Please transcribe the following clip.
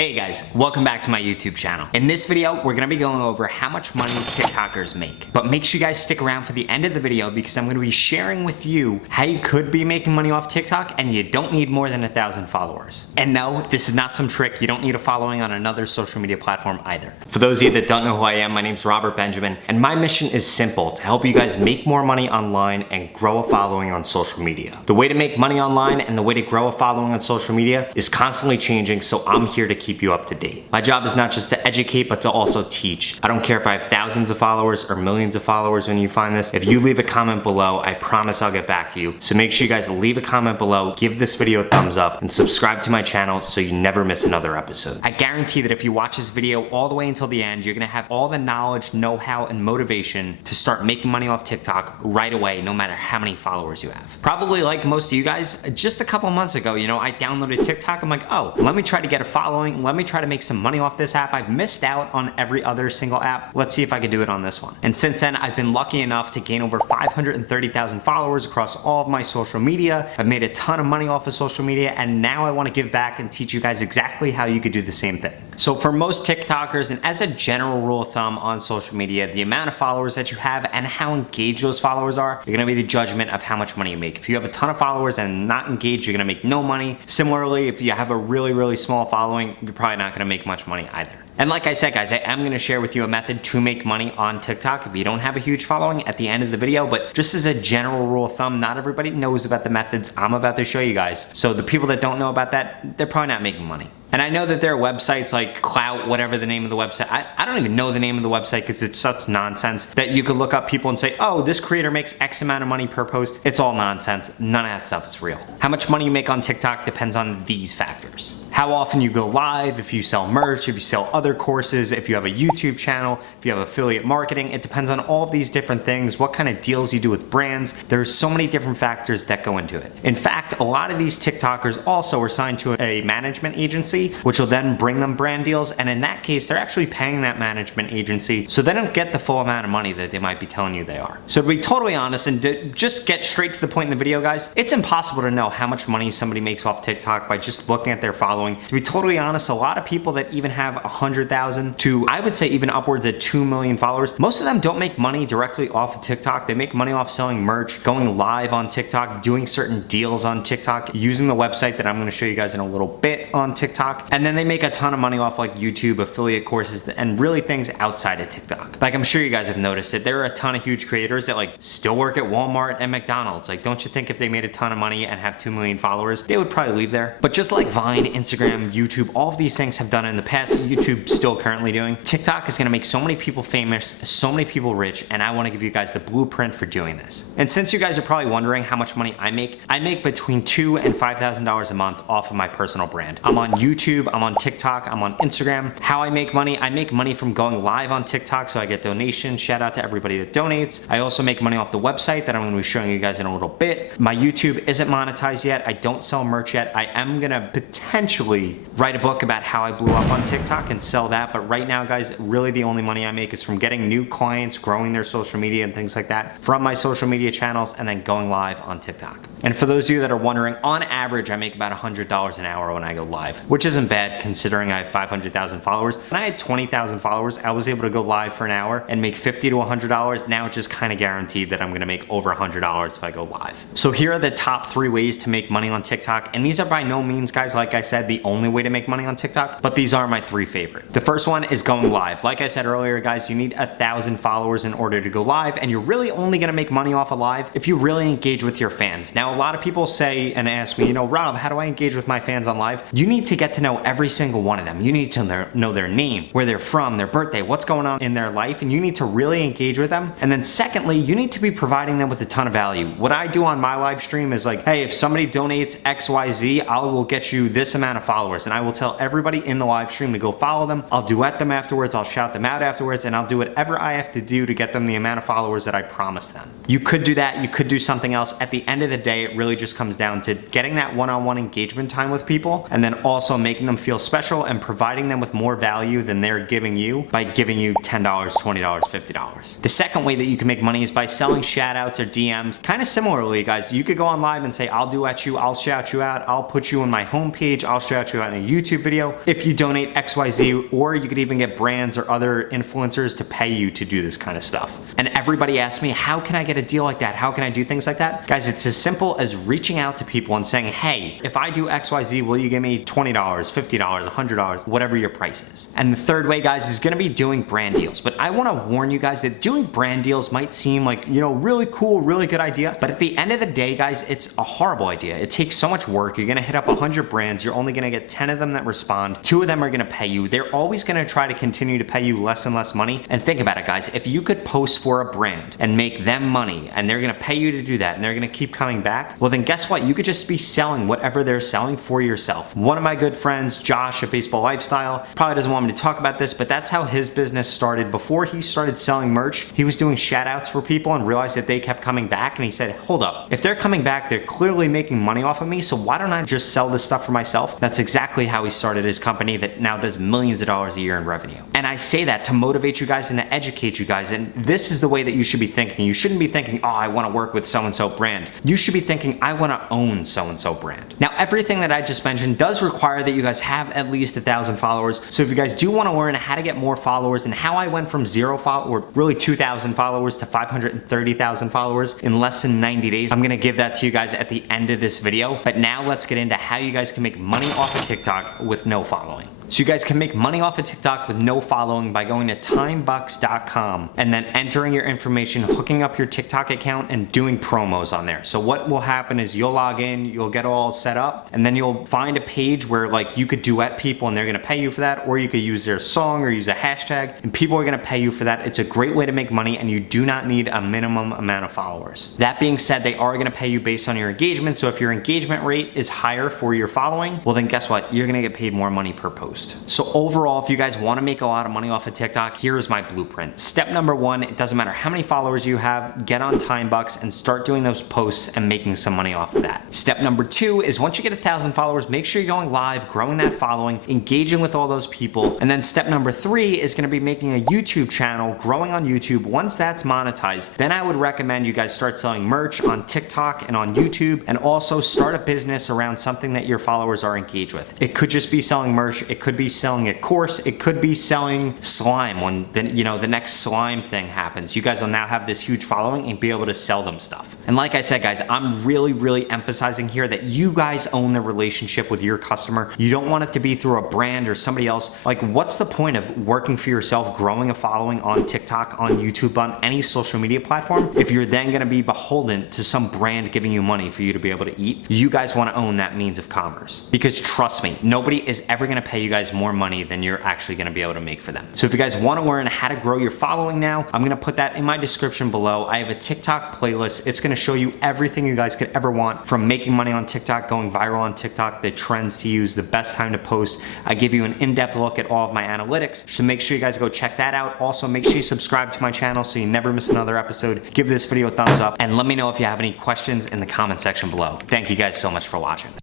Hey guys, welcome back to my YouTube channel. In this video, we're gonna be going over how much money TikTokers make. But make sure you guys stick around for the end of the video because I'm gonna be sharing with you how you could be making money off TikTok and you don't need more than 1,000 followers. And no, this is not some trick. You don't need a following on another social media platform either. For those of you that don't know who I am, my name's Robert Benjamin, and my mission is simple: to help you guys make more money online and grow a following on social media. The way to make money online and the way to grow a following on social media is constantly changing, so I'm here to keep you up to date. My job is not just to educate, but to also teach. I don't care if I have thousands of followers or millions of followers when you find this. If you leave a comment below, I promise I'll get back to you. So make sure you guys leave a comment below, give this video a thumbs up, and subscribe to my channel so you never miss another episode. I guarantee that if you watch this video all the way until the end, you're gonna have all the knowledge, know-how, and motivation to start making money off TikTok right away, no matter how many followers you have. Probably like most of you guys, just a couple months ago, I downloaded TikTok. I'm like, oh, let me try to get a following. Let me try to make some money off this app. I've missed out on every other single app. Let's see if I can do it on this one. And since then, I've been lucky enough to gain over 530,000 followers across all of my social media. I've made a ton of money off of social media, and now I want to give back and teach you guys exactly how you could do the same thing. So for most TikTokers, and as a general rule of thumb on social media, the amount of followers that you have and how engaged those followers are gonna be the judgment of how much money you make. If you have a ton of followers and not engaged, you're gonna make no money. Similarly, if you have a really small following, you're probably not gonna make much money either. And like I said, guys, I am gonna share with you a method to make money on TikTok if you don't have a huge following at the end of the video, but just as a general rule of thumb, not everybody knows about the methods I'm about to show you guys. So the people that don't know about that, they're probably not making money. And I know that there are websites like Clout, whatever the name of the website, I don't even know the name of the website because it's such nonsense that you could look up people and say, oh, this creator makes X amount of money per post. It's all nonsense. None of that stuff is real. How much money you make on TikTok depends on these factors: how often you go live, if you sell merch, if you sell other courses, if you have a YouTube channel, if you have affiliate marketing. It depends on all of these different things, what kind of deals you do with brands. There's so many different factors that go into it. In fact, a lot of these TikTokers also are signed to a management agency, which will then bring them brand deals, and in that case, they're actually paying that management agency, so they don't get the full amount of money that they might be telling you they are. So to be totally honest and to just get straight to the point in the video, guys, it's impossible to know how much money somebody makes off TikTok by just looking at their following. To be totally honest, a lot of people that even have 100,000 to, I would say, even upwards of 2 million followers, most of them don't make money directly off of TikTok. They make money off selling merch, going live on TikTok, doing certain deals on TikTok, using the website that I'm gonna show you guys in a little bit on TikTok, and then they make a ton of money off like YouTube, affiliate courses, and really things outside of TikTok. Like, I'm sure you guys have noticed it. There are a ton of huge creators that like still work at Walmart and McDonald's. Like, don't you think if they made a ton of money and have 2 million followers, they would probably leave there? But just like Vine, Instagram, YouTube, all of these things have done in the past, YouTube still currently doing, TikTok is gonna make so many people famous, so many people rich, and I wanna give you guys the blueprint for doing this. And since you guys are probably wondering how much money I make between $2,000 and $5,000 a month off of my personal brand. I'm on YouTube, I'm on TikTok, I'm on Instagram. How I make money from going live on TikTok, so I get donations. Shout out to everybody that donates. I also make money off the website that I'm gonna be showing you guys in a little bit. My YouTube isn't monetized yet. I don't sell merch yet. I am gonna potentially write a book about how I blew up on TikTok and sell that, but right now, guys, really the only money I make is from getting new clients, growing their social media and things like that from my social media channels, and then going live on TikTok. And for those of you that are wondering, on average, I make about $100 an hour when I go live, which isn't bad considering I have 500,000 followers. When I had 20,000 followers, I was able to go live for an hour and make $50 to $100. Now it's just kind of guaranteed that I'm gonna make over $100 if I go live. So here are the top 3 ways to make money on TikTok. And these are by no means, guys, like I said, the only way to make money on TikTok, but these are my 3 favorite. The first one is going live. Like I said earlier, guys, you need 1,000 followers in order to go live, and you're really only gonna make money off of live if you really engage with your fans. Now, a lot of people say and ask me, Rob, how do I engage with my fans on live? You need to get to know every single one of them. You need to know their name, where they're from, their birthday, what's going on in their life, and you need to really engage with them. And then secondly, you need to be providing them with a ton of value. What I do on my live stream is like, hey, if somebody donates XYZ, I will get you this amount of followers, and I will tell everybody in the live stream to go follow them. I'll duet them afterwards, I'll shout them out afterwards, and I'll do whatever I have to do to get them the amount of followers that I promised them. You could do that, you could do something else. At the end of the day, it really just comes down to getting that one-on-one engagement time with people, and then also making them feel special and providing them with more value than they're giving you by giving you $10, $20, $50. The second way that you can make money is by selling shoutouts or DMs. Kind of similarly, guys, you could go on live and say, I'll duet you, I'll shout you out, I'll put you on my homepage, I'll shout you out in a YouTube video if you donate XYZ, or you could even get brands or other influencers to pay you to do this kind of stuff. And everybody asks me, how can I get a deal like that? How can I do things like that? Guys, it's as simple as reaching out to people and saying, hey, if I do XYZ, will you give me $20, $50, $100, whatever your price is? And the third way, guys, is gonna be doing brand deals. But I wanna warn you guys that doing brand deals might seem like, really cool, really good idea. But at the end of the day, guys, it's a horrible idea. It takes so much work. You're gonna hit up 100 brands. You're only gonna get 10 of them that respond. 2 of them are gonna pay you. They're always gonna try to continue to pay you less and less money. And think about it, guys. If you could post for a brand and make them money, and they're gonna pay you to do that, and they're gonna keep coming back, well then guess what? You could just be selling whatever they're selling for yourself. One of my good friends, Josh at Baseball Lifestyle, probably doesn't want me to talk about this, but that's how his business started. Before he started selling merch, he was doing shout outs for people and realized that they kept coming back, and he said, hold up, if they're coming back, they're clearly making money off of me, so why don't I just sell this stuff for myself? That's exactly how he started his company that now does millions of dollars a year in revenue. And I say that to motivate you guys and to educate you guys, and this is the way that you should be thinking. You shouldn't be thinking, oh, I want to work with so-and-so brand. You should be thinking, I want to own so-and-so brand. Now, everything that I just mentioned does require that you guys have at least 1,000 followers. So if you guys do want to learn how to get more followers and how I went from 0 followers, or really 2,000 followers to 530,000 followers in less than 90 days, I'm going to give that to you guys at the end of this video. But now let's get into how you guys can make money off of TikTok with no following. So you guys can make money off of TikTok with no following by going to timebucks.com and then entering your information, hooking up your TikTok account, and doing promos on there. So what will happen is you'll log in, you'll get all set up, and then you'll find a page where like you could duet people and they're gonna pay you for that, or you could use their song or use a hashtag and people are gonna pay you for that. It's a great way to make money and you do not need a minimum amount of followers. That being said, they are gonna pay you based on your engagement. So if your engagement rate is higher for your following, well then guess what? You're gonna get paid more money per post. So overall, if you guys want to make a lot of money off of TikTok, here's my blueprint. Step number 1, it doesn't matter how many followers you have, get on TimeBucks and start doing those posts and making some money off of that. Step number 2 is once you get 1,000 followers, make sure you're going live, growing that following, engaging with all those people. And then step number 3 is going to be making a YouTube channel, growing on YouTube. Once that's monetized, then I would recommend you guys start selling merch on TikTok and on YouTube, and also start a business around something that your followers are engaged with. It could just be selling merch, it could be selling a course, it could be selling slime when the next slime thing happens. You guys will now have this huge following and be able to sell them stuff. And like I said, guys, I'm really emphasizing here that you guys own the relationship with your customer. You don't want it to be through a brand or somebody else. Like, what's the point of working for yourself, growing a following on TikTok, on YouTube, on any social media platform, if you're then gonna be beholden to some brand giving you money for you to be able to eat? You guys wanna own that means of commerce. Because trust me, nobody is ever gonna pay you guys more money than you're actually gonna be able to make for them. So if you guys wanna learn how to grow your following now, I'm gonna put that in my description below. I have a TikTok playlist. It's gonna show you everything you guys could ever want, from making money on TikTok, going viral on TikTok, the trends to use, the best time to post. I give you an in-depth look at all of my analytics, so make sure you guys go check that out. Also, make sure you subscribe to my channel so you never miss another episode. Give this video a thumbs up, and let me know if you have any questions in the comment section below. Thank you guys so much for watching.